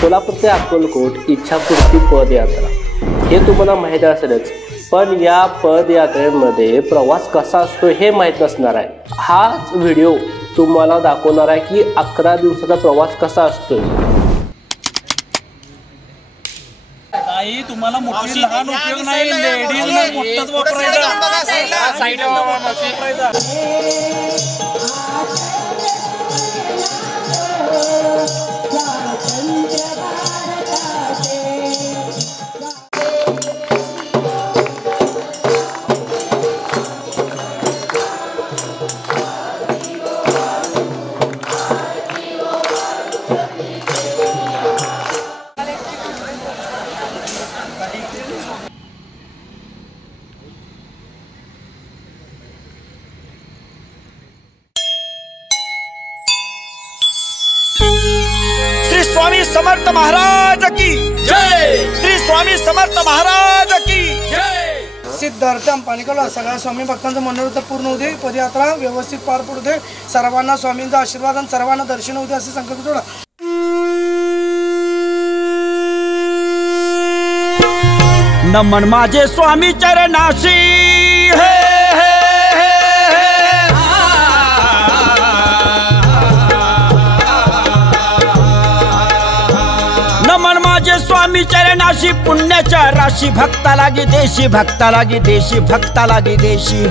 कोल्हापूर ते अक्कलकोट इच्छापूर्ती पदयात्रा हे तुम्हाला माहीत असेलच, पण या पदयात्रेमध्ये प्रवास कसा असतो हे माहीत नसणार आहे। हाच व्हिडिओ तुम्हाला दाखवणार आहे की 11 दिवसाचा प्रवास कसा असतो। आई तुम्हाला मोठी लहान उपयोग नाही, लेडीज मोठंच वापरायचं साईडला वापरायचं। श्री स्वामी समर्थ महाराज की जय। श्री स्वामी समर्थ महाराज की जय। सिद्धार्थम पालिकाला सगळ्या स्वामी भक्तांचं मनोरथ पूर्ण होऊ दे, पदयात्रा व्यवस्थित पार पडू दे, सर्वांना स्वामींचा आशीर्वाद आणि सर्वांना दर्शन होऊ दे असे संकल्प जोडा। नमन माझे स्वामी चरणाशी हे नमन माझे स्वामी चरणाशी, पुण्याच्या राशी, भक्ता लागी देशी, भक्ता लागी देशी, भक्ता लागी देशी।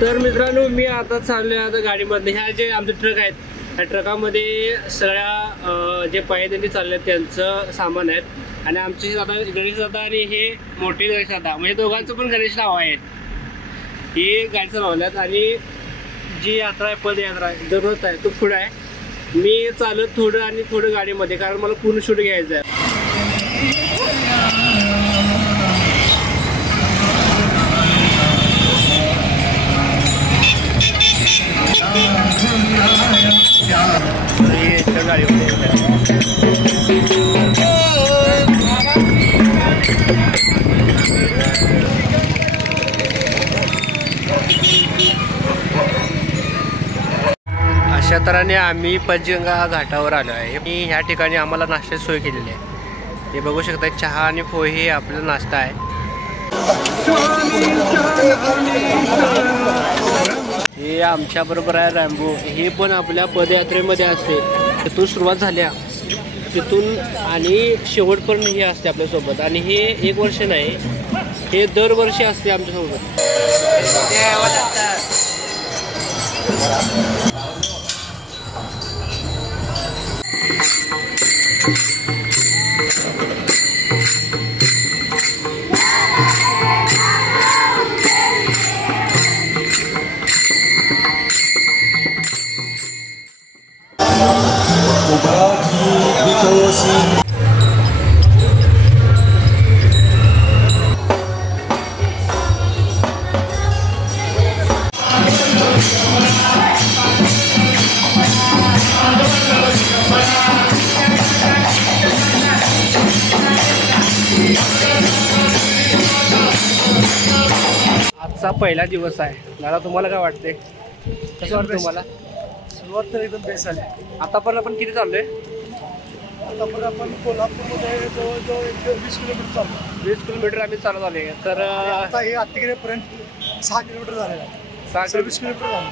तर मित्रांनो, मी आता चाललोय आता गाडीमध्ये। ह्या जे आमचे ट्रक आहेत, त्या ट्रकामध्ये सगळ्या जे पायदंडी चालले त्यांचं सामान आहेत आणि आमचे आता गणेश दादा आणि हे मोठे गणेश दादा, म्हणजे दोघांचं पण गणेश नाव आहे। ही गाडी चालवल्यात आणि जी यात्रा आहे पदयात्रा आहे दररोज आहे तो पुढे आहे। मी चालत थोडं आणि थोडं गाडीमध्ये, कारण मला पूर्ण शूट घ्यायचं आहे। अशा तऱ्हेने आम्ही पंचगंगा घाटावर आलो आहे। ह्या ठिकाणी आम्हाला नाश्त्याची सोय केलेली आहे। हे बघू शकता, चहा आणि पोहे आपला नाश्ता आहे। हे आमच्या बरोबर आहे रॅम्बो, हे पण आपल्या पदयात्रेमध्ये असते। तिथून सुरुवात झाल्या तिथून आणि शेवटपर्यंत हे असते आपल्यासोबत, आणि हे एक वर्ष नाही, हे दरवर्षी असते आमच्यासोबत। आजचा पहिला दिवस आहे दादा, तुम्हाला काय वाटते? कसं वाटतं तुम्हाला? सुरुवात तर एकदम बेस्ट झाली। आता पण आपण किती चाललोय? आता पण आपण कोल्हापूरमध्ये जवळजवळ 20 किलोमीटर चाललो। 20 किलोमीटर आम्ही चालत आले। तर आता हे आत्तिकेपर्यंत 6 किलोमीटर झालेलं आहे। 26 किलोमीटर झालं।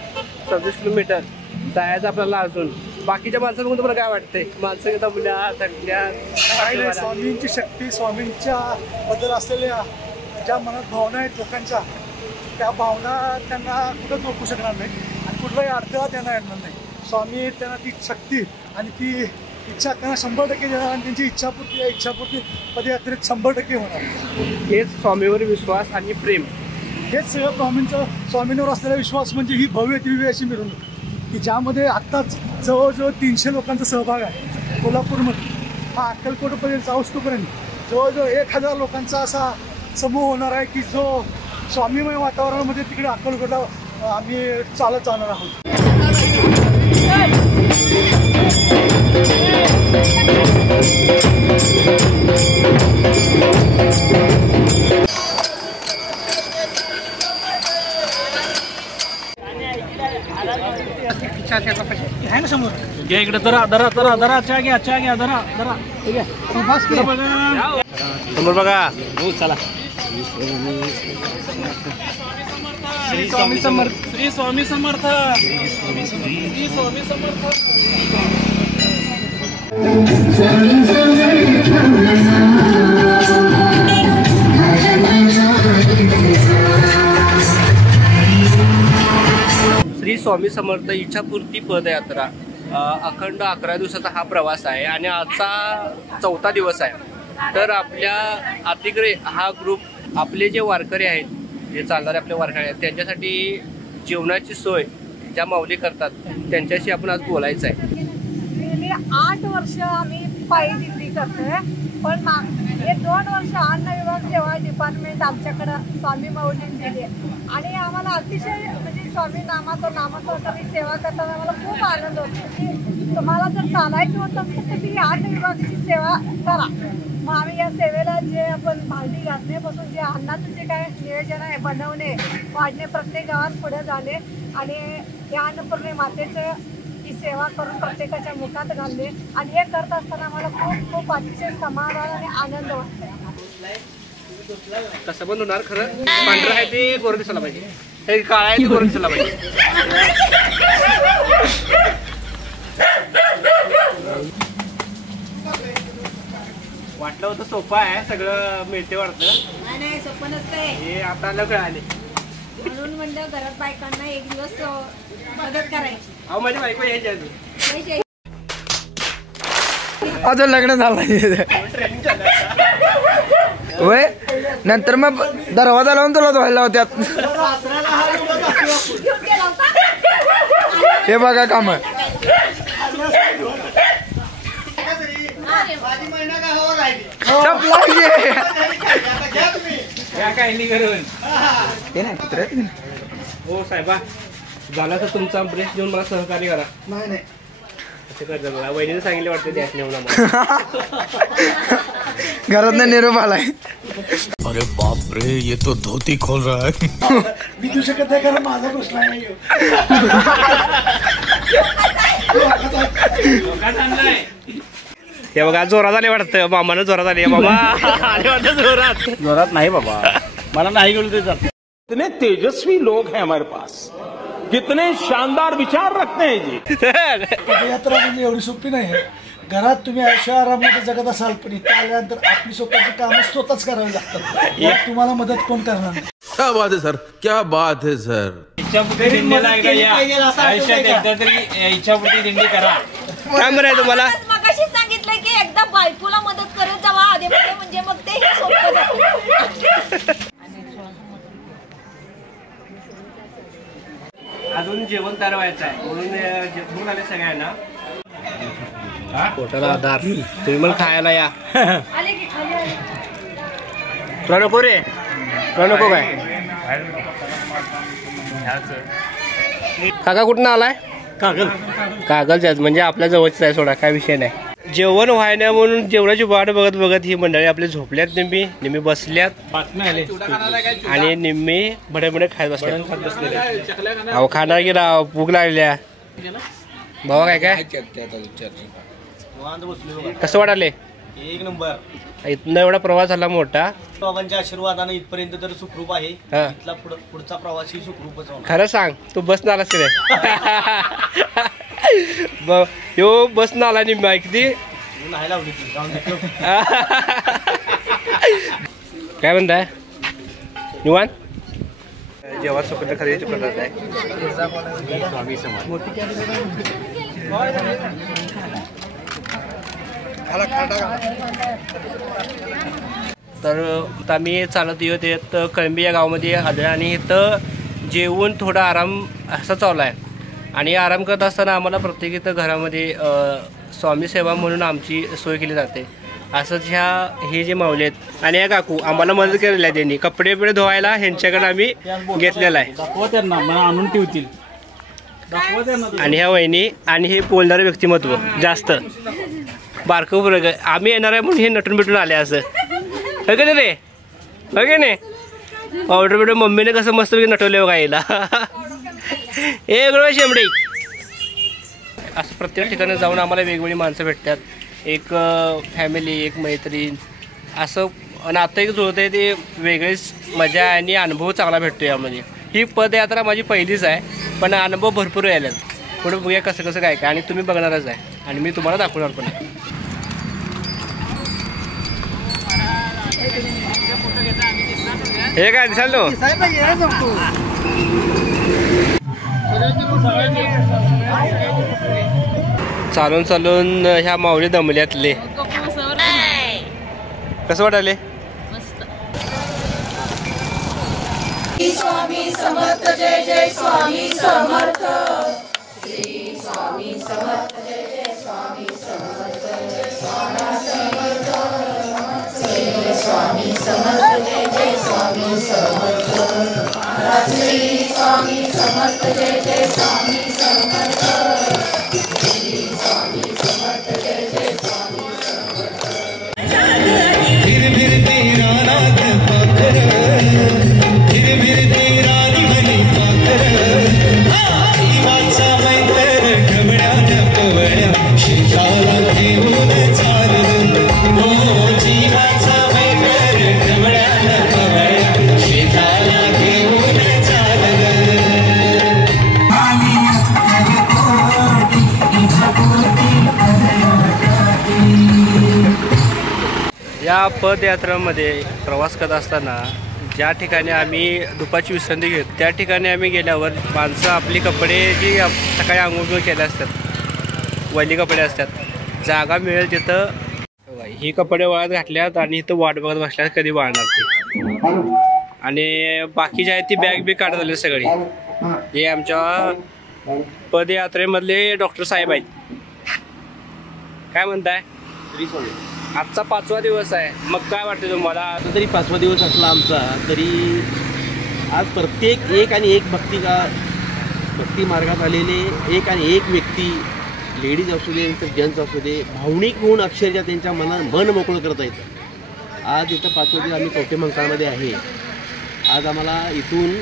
26 किलोमीटर जायचं आपल्याला अजून। बाकीच्या माणसं बघून तुम्हाला काय वाटते? माणसं दमल्या थकल्या? स्वामींची शक्ती, स्वामींच्या बद्दल असलेल्या ज्या मनात भावना आहेत लोकांच्या, त्या भावना त्यांना कुठंच रोखू शकणार नाही आणि कुठलाही अडथळा त्यांना येणार नाही। स्वामी त्यांना ती शक्ती आणि ती इच्छा त्यांना 100% देणार आणि त्यांची इच्छापूर्ती पदयात्रेत 100% होणार। हेच स्वामीवर विश्वास आणि प्रेम, हेच सगळं स्वामींवर असलेला विश्वास म्हणजे ही भव्य दिव्य अशी मिरवणूक की ज्यामध्ये आत्ताच जवळजवळ 300 लोकांचा सहभाग आहे कोल्हापूरमध्ये। हा अक्कलकोटपर्यंत जाऊस्तोपर्यंत जवळजवळ 1000 लोकांचा असा समूह होणार आहे की जो स्वामीमय वातावरणामध्ये तिकडे अक्कलकोटला आम्ही चालत जाणार आहोत। आहे ना समोर. घ्या इकडे जरा जरा जरा जरा चहा घ्या जरा जरा ठीक आहे. समोर बघा. चला. श्री स्वामी समर्थ. श्री स्वामी समर्थ. श्री स्वामी समर्थ. श्री स्वामी समर्थ इच्छापूर्ती पदयात्रा अखंड 11 दिवसाचा हा प्रवास आहे आणि आजचा 4था दिवस आहे. तर आपल्या अतिग्रे हा ग्रुप आपले जे वारकरी आहेत, जे चालणारे आपले वारकरी आहेत, त्यांच्यासाठी जेवणाची सोय ज्या माऊली करतात त्यांच्याशी आपण आज बोलायचं आहे. गेली 8 वर्ष आम्ही पायी दिंडी करतोय, पण हे 2 वर्ष अन्न विभाग सेवा डिपार्टमेंट आमच्याकडं स्वामी माऊलींनी दिली आणि आम्हाला अतिशय म्हणजे स्वामी नामाचं नामस्मरणाची सेवा करताना आम्हाला खूप आनंद होतो की तुम्हाला जर चालायचं होतं तर तुम्ही अन्न विभागाची सेवा करा. मग आम्ही या सेवेला जे आपण भांडी घासण्यापासून जे अन्नाचं जे काय नियोजन आहे बनवणे वाढणे प्रत्येक गावात पुढे झाले आणि या अन्नपूर्णे मातेचं ही सेवा करून प्रत्येकाच्या मुखात घालले आणि हे करत असताना आम्हाला खूप खूप अतिशय समाधान आणि आनंद वाटतोय. कसं पण होणार खरं. पांढरं आहे ते गोरं दिसायला पाहिजे, हे काळं आहे ते गोरं दिसायला पाहिजे. वाटलं होतं सोपं आहे, सगळं मिळते वाटतं. नाही सोपं नसतंय हे आता लवकर आले म्हणून म्हणलं घरात बायकांना एक दिवस मदत करायची. अहो माझी बायको यायची अजून अजून लग्न झालं ट्रेनिंग चालू आहे. वय नंतर मग दरवाजा लावून तुला धुवायला होत्यात. हे बघा काम हो साहेबा, झाला तर तुमचा ब्रेस देऊन मला सहकार्य करा. नाही असं कर जरा. वहिनीने सांगितले वाटतं त्याच नेऊन घरात निरोप आलाय. अरे बाप रे, ये तो धोती खोल रहा है. मी देऊ शकत नाही कारण माझा प्रश्न आहे. हे बघा जोरात आले वाटतं. मामानं जोरात आले. मामा आले वाटतं जोरात. जोरात नाही बाबा, मला नाही गेलो ते जात. कितने तेजस्वी लोग हैं हमारे पास, कितने शानदार विचार रखते हैं जी. पदयात्रा म्हणजे एवढी सोपी नाही आहे. घरात तुम्ही आयुष्य आरामात जगत असाल पण इथं आल्यानंतर आपली स्वतःची कामं स्वतःच करावी लागतात. तुम्हाला मदत कोण करणार नाही. क्या बात है सर, क्या बात है सर. इच्छापूर्ती दिंडीला एकदा या. आयुष्यात एकदा तरी इच्छापूर्ती दिंडी करा. काय म्हणाय तुम्हाला? मगाशी सांगितलंय की एकदा बायकोला मदत करत जावा आधी म्हणजे मग ते सोपं जातं. अजून जेवण तयार व्हायचं आहे म्हणून जेवून आले सगळ्यांना. पोटाला आधार. तुम्ही पण खायला या. आले की खाली आले. तुला नको रे, तुला नको काय. काका कुठून आलाय? कागलच्याच म्हणजे आपल्या जवळच आहे सोडा, काय विषय नाही. जेवण व्हायना म्हणून जेवणाची वाट बघत बघत ही मंडळी आपले झोपल्यात. निम्मी बसल्यात आणि निम्मी भडे खात बसल्यात. अहो खाणार की राव, भूक लागल्या. भावा काय काय कसं वाटाले? एक नंबर. इथनं एवढा प्रवास झाला मोठा. बाबांच्या आशीर्वादाने इथपर्यंत तर सुखरूप आहे. इथला पुढचा प्रवासही सुखरूपच होणार. खरं सांग, तू बस ना आलास की नाही? यो बस ना आला निम्मा किती नाही लावली ती, जाऊन दे. काय म्हणताय निवांत? जेव्हा स्वतंत्र खरेदी करत आहे. तर आम्ही चालत येत कळंबी या गावामध्ये आलो आणि इथं जेवून थोडा आराम असा चालू आहे. आणि आराम करत असताना आम्हाला प्रत्येक इथं घरामध्ये स्वामी सेवा म्हणून आमची सोय केली जाते. असंच हे जे माऊले आहेत आणि या काकू आम्हाला मदत केलेली आहे. त्यांनी कपडे बिडे धुवायला ह्यांच्याकडे आम्ही घेतलेला आहे. त्यांना आणून ठेवतील. आणि ह्या वहिनी आणि हे बोलणारं व्यक्तिमत्व जास्त बारकं फरक. आम्ही येणार आहे म्हणून हे नटून बिटून आले असं का नाही रे? हो की नाही? ऑर्डर बिडर मम्मीने कसं मस्त नटवले बघा यायला. वेगळं शेंबडे. असं प्रत्येक ठिकाणी जाऊन आम्हाला वेगवेगळी माणसं भेटतात. एक फॅमिली, एक मैत्रीण, असं नातं एक जुळतं आहे. ते वेगळीच मजा आणि अनुभव चांगला भेटतो यामध्ये. ही पदयात्रा माझी पहिलीच आहे, पण अनुभव भरपूर यायला. पुढे बघूया कसं कसं काय काय, आणि तुम्ही बघणारच आहे आणि मी तुम्हाला दाखवणार पण. हे काय दिसालो चालून चालून ह्या माऊली दमल्यातले. कसं वाटायले? स्वामी समर्थ जय जय स्वामी समर्थ. श्री स्वामी समर्थ जय जय स्वामी समर्थ. श्री स्वामी समर्थ जय जय स्वामी समर्थ. श्री स्वामी समर्थ जय जय स्वामी समर्थ. श्री स्वामी समर्थ जय जय स्वामी समर्थ. फिर तेरा नाथ पाखर, फिर तेरा निमनी पाखर. जीवाचा मैत्र ढवळ्या पवळ्या शिकाला घेऊन चाललं. हो जीवाचा मैत्र ढवळ्या पवळ्या शिकाला घेऊन चाललं. या पदयात्रामध्ये प्रवास करत असताना ज्या ठिकाणी आम्ही दुपारची विश्रांती घेतो, त्या ठिकाणी आम्ही गेल्यावर माणसं आपली कपडे जी सकाळी आंघोळ केले असतात, वली कपडे असतात, जागा मिळेल तिथं ही कपडे वाळत घातल्यात आणि इथं वाट बघत बसल्यात कधी वाळणार ते. आणि बाकी जे आहेत ती बॅग बी काढत आले सगळी. हे आमच्या पदयात्रेमधले डॉक्टर साहेब आहेत. काय म्हणताय? आजचा 5वा दिवस आहे, मग काय वाटतं तुम्हाला? आता तरी 5वा दिवस असला आमचा, तरी आज प्रत्येक एक आणि एक भक्ती मार्गात आलेले एक आणि एक व्यक्ती, लेडीज असू दे तर जेंट्स असू दे, भावनिक होऊन अक्षरशः त्यांच्या मन मोकळं करता येतं. आज इथं 5वा दिवस आम्ही कवठेमहांकाळमध्ये आहे. आज आम्हाला इथून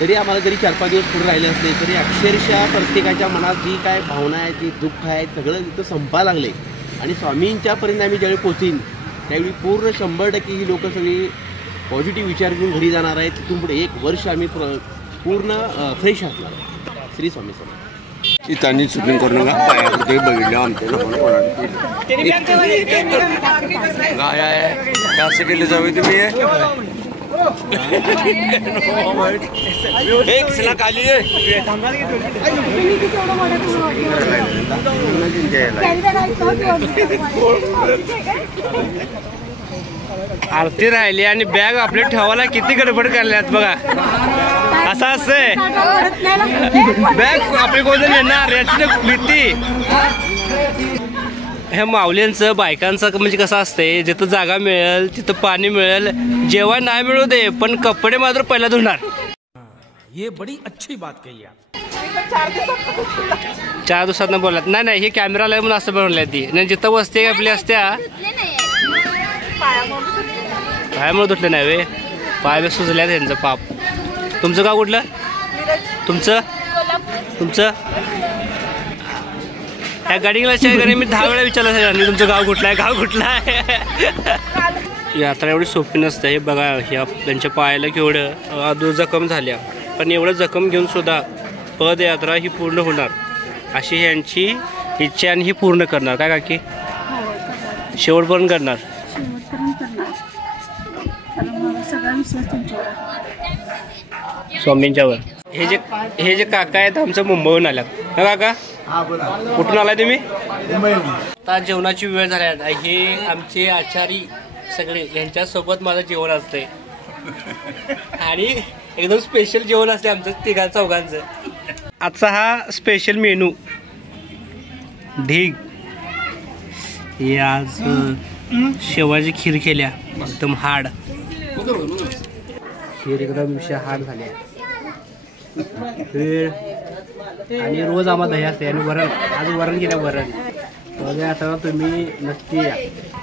तरी आम्हाला जरी 4-5 दिवस पुढे राहिले असले तरी अक्षरशः प्रत्येकाच्या मनात जी काय भावना आहे, जी दुःख आहे, सगळं इथं संपायला लागले. आणि स्वामींच्यापर्यंत आम्ही ज्यावेळी पोचीन त्यावेळी पूर्ण 100% ही लोकं सगळी पॉझिटिव्ह विचार घेऊन घरी जाणार आहेत. तिथून पुढे 1 वर्ष आम्ही पूर्ण फ्रेश असणार. श्री स्वामी समर्थ. त्यांनी चुकून करू नका. पायामध्ये बघितलं आमच्या काय आहे कसं केलं जावे तुम्ही खाली आरती राहिली आणि बॅग आपल्या ठेवायला किती गडबड करल्यात बघा. असं असतंय, बॅग आपली कोण येणार याची भीती. हे माऊल्यांचं बायकांचं म्हणजे कसं असतंय, जिथं जागा मिळेल तिथं पाणी मिळेल, जेवण नाही मिळू दे पण कपडे मात्र पहिला धुणार. ये बड़ी अच्छी बात कही आप. 4 दिवसात बोलत नाही. हे कॅमेरा लाय म्हणून असं बनवलं ती नाही. जिथं वस्ती आपली असत्या पायामुळे धुतले नाही वे, पाय सुजल्या त्यांचं पाप. तुमचं गाव कुठलं? तुमचं ह्या गाडीला मी 10 वेळा विचारलं आणि तुमचं गाव कुठलं आहे, गाव कुठलं आहे. यात्रा एवढी सोपी नसते. हे बघा ह्या त्यांच्या पायाला केवढं जखम झाल्या, पण एवढं जखम घेऊन सुद्धा पदयात्रा ही पूर्ण होणार अशी यांची इच्छा आणि ही पूर्ण करणार. काय काकी? शेवटपर्यंत करणार. स्वामींच्यावर. हे जे काका आहेत आमचं मुंबईहून आल्यात ना काका? कुठून आलाय तुम्ही? आता जेवणाची वेळ झाली आहे. हे आमचे आचारी सगळे यांच्यासोबत माझं जेवण असतंय आणि एकदम स्पेशल जेवण असते आमचं 3-4 आजचा हा स्पेशल मेनू ढीग. हे आज शेवाची खीर केल्या, एकदम हार्ड खीर, एकदम हार्ड झाली. आणि रोज आम्हाला दही असते आणि वरण. आज वरण केलं. वरण आता तुम्ही नक्की या.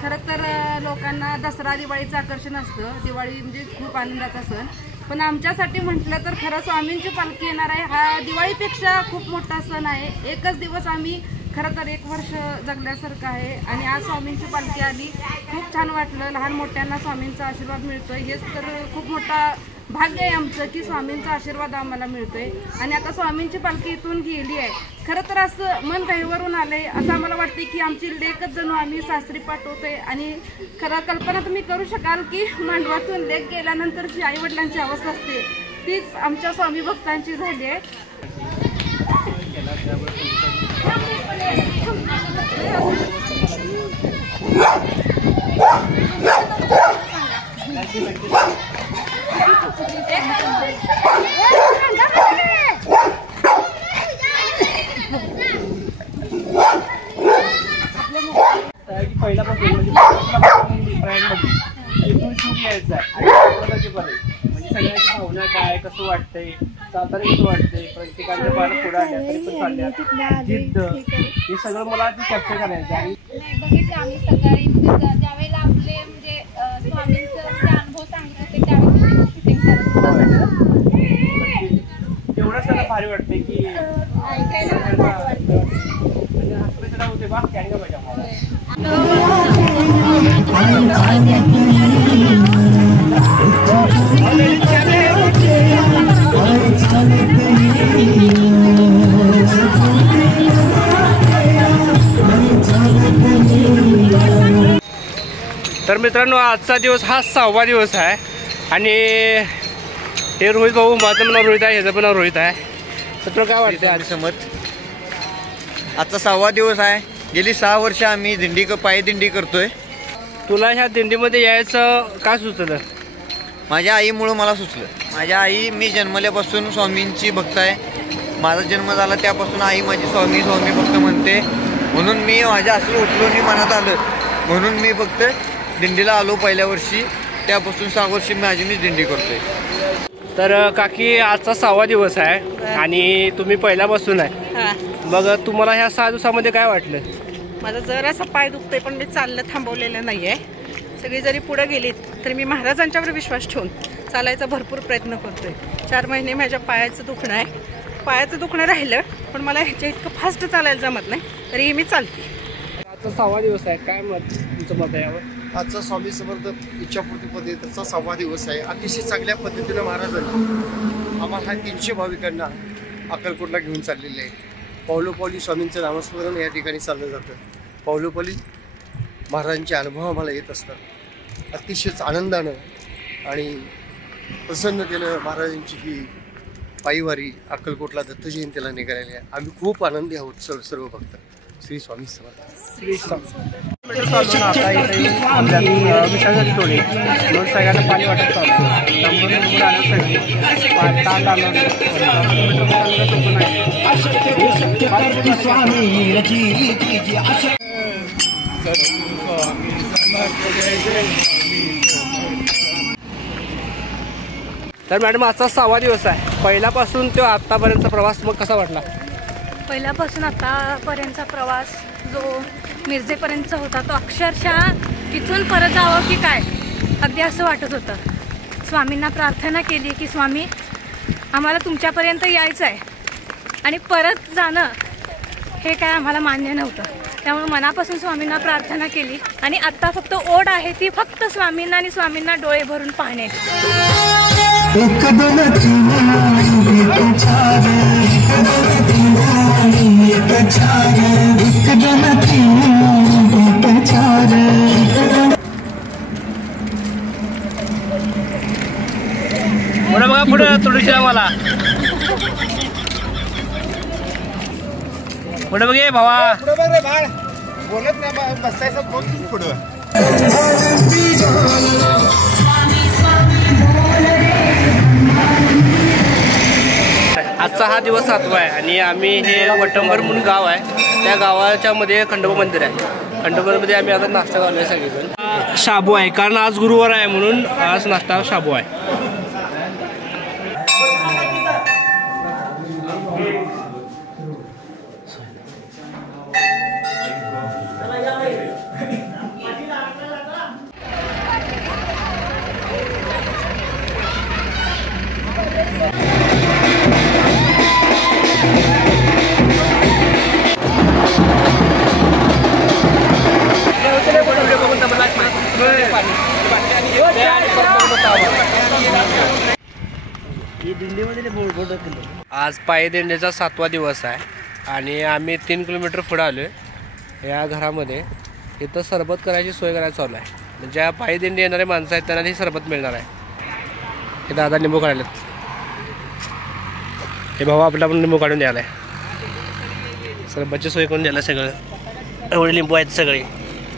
खरं तर लोकांना दसरा दिवाळीचं आकर्षण असतं. दिवाळी म्हणजे खूप आनंदाचा सण, पण आमच्यासाठी म्हटलं तर खरं स्वामींची पालखी येणार आहे. हा दिवाळीपेक्षा खूप मोठा सण आहे. एकच दिवस आम्ही खरं तर 1 वर्ष जगल्यासारखं आहे आणि आज स्वामींची पालखी आली. खूप छान वाटलं. लहान मोठ्यांना स्वामींचा आशीर्वाद मिळतोय. हेच तर खूप मोठा भाग्य आहे आमचं की स्वामींचा आशीर्वाद आम्हाला मिळतोय. आणि आता स्वामींची पालखी इथून गेली आहे. खरं तर असं मन गहिवरून आलंय. असं आम्हाला वाटते की आमची लेकच जणू आम्ही सासरी पाठवतोय. आणि खरं कल्पना तुम्ही करू शकाल की मांडवातून लेक गेल्यानंतरची आईवडिलांची अवस्था असते तीच आमच्या स्वामी भक्तांची झाली आहे. पहिल्यापासून म्हणजे इथून शूट यायचं आहे आणि म्हणजे सगळ्यांची भावना काय, कसं वाटतंय, चालताना कसं वाटतंय, प्रत्येकाच्या पानं पुढे आल्या तरी पण चालल्या जिद्द, हे सगळं मला ते कॅप्चर करायचं आहे. बघितलं आम्ही सकाळी ज्यावेळेला आपले म्हणजे स्वामींचं अनुभव सांगत होते त्यावेळेला शूटिंग करत होतं. तेवढंच त्याला भारी वाटतंय की होते बा कॅन्गा पाहिजे. तर मित्रांनो, आजचा दिवस हा 6वा दिवस आहे आणि हे रोहित भाऊ, माझं नाव रोहित आहे, ह्याचं पण नाव रोहित आहे. तर तुला काय वाटतं आज समज? आजचा 6वा दिवस आहे. गेली 6 वर्ष आम्ही पायी दिंडी करतोय. तुला ह्या दिंडीमध्ये यायचं का सुचलं? माझ्या आईमुळं मला सुचलं. माझ्या आई, मी जन्मल्यापासून स्वामींची भक्त आहे. माझा जन्म झाला त्यापासून आई माझी स्वामी स्वामी भक्त म्हणते. म्हणून मी माझ्या असलं उठलो मनात आलं म्हणून मी फक्त दिंडीला आलो पहिल्या वर्षी. त्यापासून 6 वर्षी मी दिंडी करतोय. तर काकी, आजचा 6वा दिवस आहे आणि तुम्ही पहिल्यापासून आहे. मग तुम्हाला ह्या 6 दिवसामध्ये काय वाटलं? माझा जरासा पाय दुखतोय पण मी चाललं थांबवलेलं नाही आहे. सगळी जरी पुढे गेलीत तरी मी महाराजांच्यावर विश्वास ठेवून चालायचा भरपूर प्रयत्न करतोय. 4 महिने माझ्या पायाचं दुखणं आहे. पायाचं दुखणं राहिलं पण मला ह्याच्या इतकं फास्ट चालायला जमत नाही, तरीही मी चालते. आजचा 6वा दिवस आहे, काय मत तुमचं मत आहे यावर? आजचा स्वामी समर्थ इच्छापूर्ती पद्धतीचा 6वा दिवस आहे. अतिशय चांगल्या पद्धतीनं महाराजांनी आम्हाला 300 भाविकांना अक्कलकोटला घेऊन चाललेले आहे. पावलोपावली स्वामींचं नामस्मरण या ठिकाणी चाललं जातं. पावलोपावली महाराजांचे अनुभव आम्हाला येत असतात. अतिशय आनंदानं आणि प्रसन्नतेनं महाराजांची ही पायीवारी अक्कलकोटला दत्त जयंतीला निघालेली आहे. आम्ही खूप आनंदी आहोत सर्व भक्त. श्री स्वामी समर्थ. श्री स्वामी. आता इथे विशाल टोळे रोज सगळ्यांना पाणी वाटत तर मॅडम, आजचा 6वा दिवस आहे. पहिल्यापासून तो आतापर्यंतचा प्रवास मग कसा वाटला? पहिल्यापासून आतापर्यंतचा प्रवास जो मिरजेपर्यंतचा होता तो अक्षरशः तिथून परत जावं की काय अगदी असं वाटत होतं. स्वामींना प्रार्थना केली की स्वामी आम्हाला तुमच्यापर्यंत यायचं आहे आणि परत जाणं हे काय आम्हाला मान्य नव्हतं. त्यामुळे मनापासून स्वामींना प्रार्थना केली आणि आत्ता फक्त ओढ आहे ती फक्त स्वामींना आणि स्वामींना डोळे भरून पाहण्याची. पुढे बघा, पुढे थोडीशी आम्हाला पुढे बघे भावा. बोलत नाही बसायचं बोल पुढं. आजचा हा दिवस 7वा आहे आणि आम्ही हे वटंबर म्हणून गाव आहे, त्या गावाच्या मध्ये खंडोबा मंदिर आहे. खंडोबामध्ये आम्ही आता नाश्ता घालूया सगळेजण. शाबू आहे कारण आज गुरुवार आहे म्हणून आज नाश्ता शाबू आहे. आज पायदिंडीचा 7वा दिवस आहे आणि आम्ही 3 किलोमीटर पुढे आलो आहे. या घरामध्ये इथं सरबत करायची सोय करायला चालू आहे. ज्या पायदिंडी येणारे माणसं आहेत त्यांना ही सरबत मिळणार आहे. हे दादा लिंबू काढलेत. हे भाऊ आपला पण लिंबू काढून द्यायला आहे. सरबतची सोय करून द्यायला सगळं. एवढे लिंबू आहेत सगळे.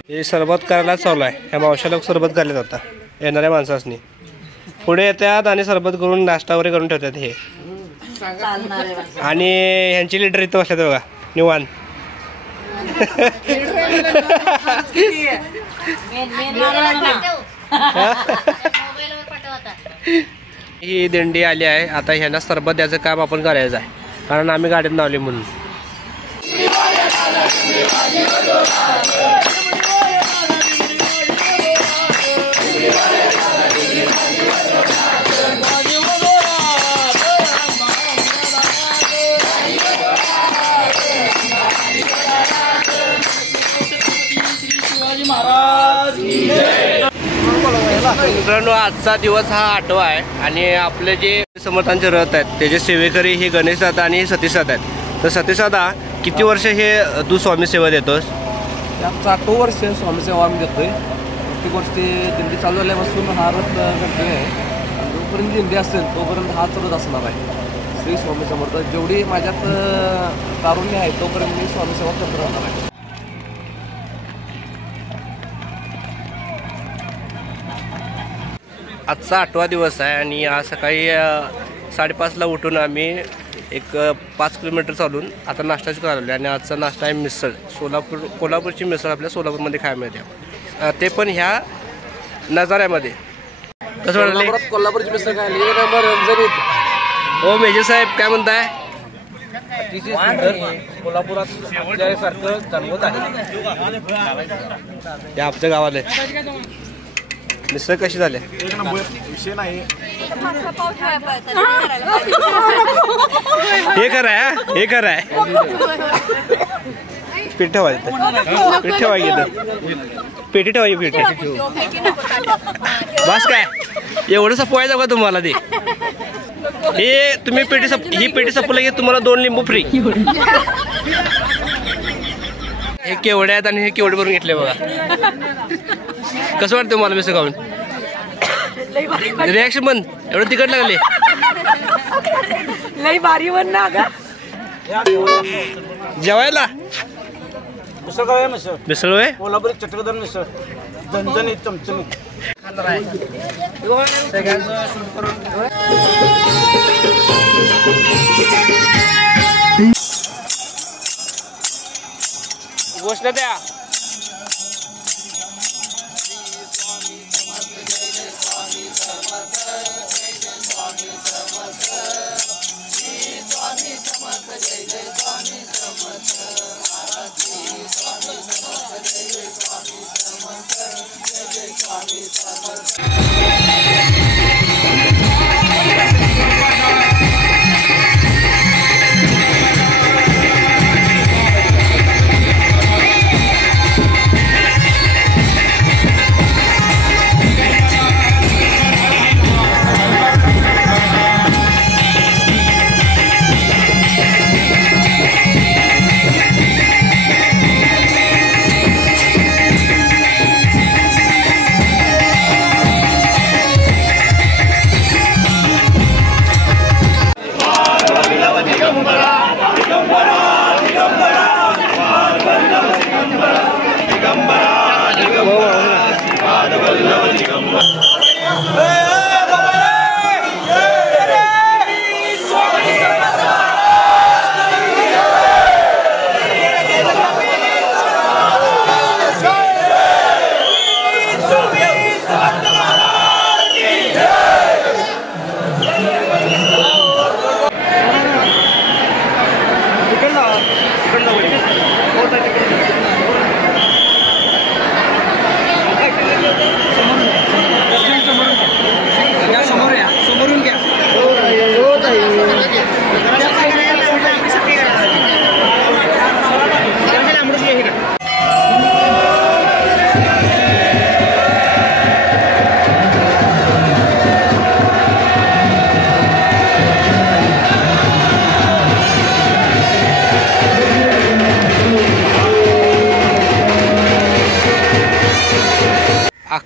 हे सरबत करायला चालू आहे. ह्या मावशा लोक सरबत काढलेत आता येणाऱ्या माणसांनी. पुढे येतात आणि सरबत करून नाश्ता वगैरे करून ठेवतात हे. आणि ह्यांची लिडर इथं बसल्यात बघा निवान. ही दिंडी आली आहे. आता ह्यांना सरबत द्यायचं काम आपण करायचं आहे कारण आम्ही गाडीत लावली म्हणून. मित्रांनो आजचा दिवस हा 8वा आहे आणि आपले जे समर्थांचे रथ आहेत त्याचे सेवेकरी हे गणेश दादा आणि सतीश दादा आहेत. तर सतीश दादा किती वर्ष हे तू स्वामी सेवा देतोस? आमचं 8वं वर्ष स्वामी सेवा आम्ही देतोय. प्रत्येक गोष्टी दिंडी चालू झाल्यापासून हा रथ घडतोय आहे. जोपर्यंत दिंडी असेल तोपर्यंत हाच रथ असणार आहे. श्री स्वामी समर्थ. जेवढी माझ्यात कारुण्य आहे तोपर्यंत मी स्वामी सेवा करत राहणार आहे. आजचा 8वा दिवस आहे आणि आज सकाळी 5:30ला उठून आम्ही एक 5 किलोमीटर चालून आता नाश्ताच करायला. आणि आजचा नाश्ता आहे मिसळ. कोल्हापूरची मिसळ आपल्या सोलापूरमध्ये खायला मिळते. ते पण ह्या नजाऱ्यामध्ये. कसं वाटलं? कोल्हापूरची मिसळ खायला एक नंबर रंजनीत. हो मेजर साहेब काय म्हणताय? कोल्हापुरात सारखं जाणवत आहे. ते आमच्या गावाला मिसळ कशी झाली? एक नंबर. विषय नाही. हे कराय हे कराय पीठ ठेवायचं. पीठ ठेवायचं पेटी ठेवायची. पीठ बस काय एवढंसं पोहायचं का तुम्हाला? ते हे तुम्ही ही पेटी संपलं की तुम्हाला 2 लिंबू फ्री. हे केवढे आहेत आणि हे केवढे भरून घेतले बघा. कसं वाटतं तुम्हाला मिसळ खाऊन? रिॲक्शन बंद. एवढं तिखट लागले. लई भारी बन ना ग. जेवायला मिसळ काय मिसळ? मिसळ होय. कोल्हापुरी चटकदार मिसळ. झणझणीत चमचमीत. सगळ्यांचं शूट करून घोषणा द्या.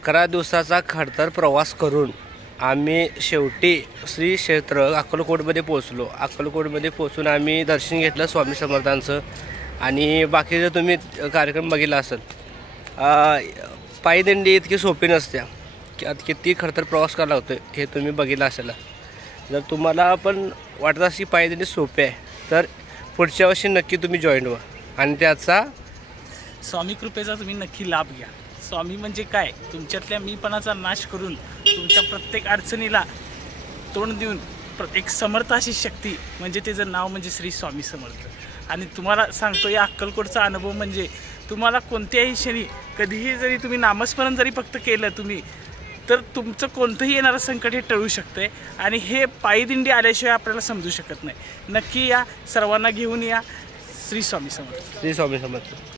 11 दिवसाचा खडतर प्रवास करून आम्ही शेवटी श्री क्षेत्र अक्कलकोटमध्ये पोहोचलो. अक्कलकोटमध्ये पोहोचून आम्ही दर्शन घेतलं स्वामी समर्थांचं. आणि बाकीचं तुम्ही कार्यक्रम बघितला असेल. पायदिंडी इतकी सोपी नसत्या, किती खडतर प्रवास करावा लागतो हे तुम्ही बघितलं असेल. जर तुम्हाला पण वाटत अशी पायदिंडी सोपी आहे तर पुढच्या वर्षी नक्की तुम्ही जॉईन व्हा आणि त्याचा स्वामी कृपेचा तुम्ही नक्की लाभ घ्या. स्वामी म्हणजे काय, तुमच्यातल्या मीपणाचा नाश करून तुमच्या प्रत्येक अडचणीला तोंड देऊन एक समर्थ अशी शक्ती म्हणजे त्याचं नाव म्हणजे श्री स्वामी समर्थ. आणि तुम्हाला सांगतो या अक्कलकोटचा अनुभव म्हणजे तुम्हाला कोणत्याही क्षणी कधीही जरी तुम्ही नामस्मरण जरी फक्त केलं तुम्ही तर तुमचं कोणतंही येणारं संकट हे टळू शकतंय. आणि हे पायदिंडी आल्याशिवाय आपल्याला समजू शकत नाही. नक्की या, सर्वांना घेऊन या. श्री स्वामी समर्थ. श्री स्वामी समर्थ.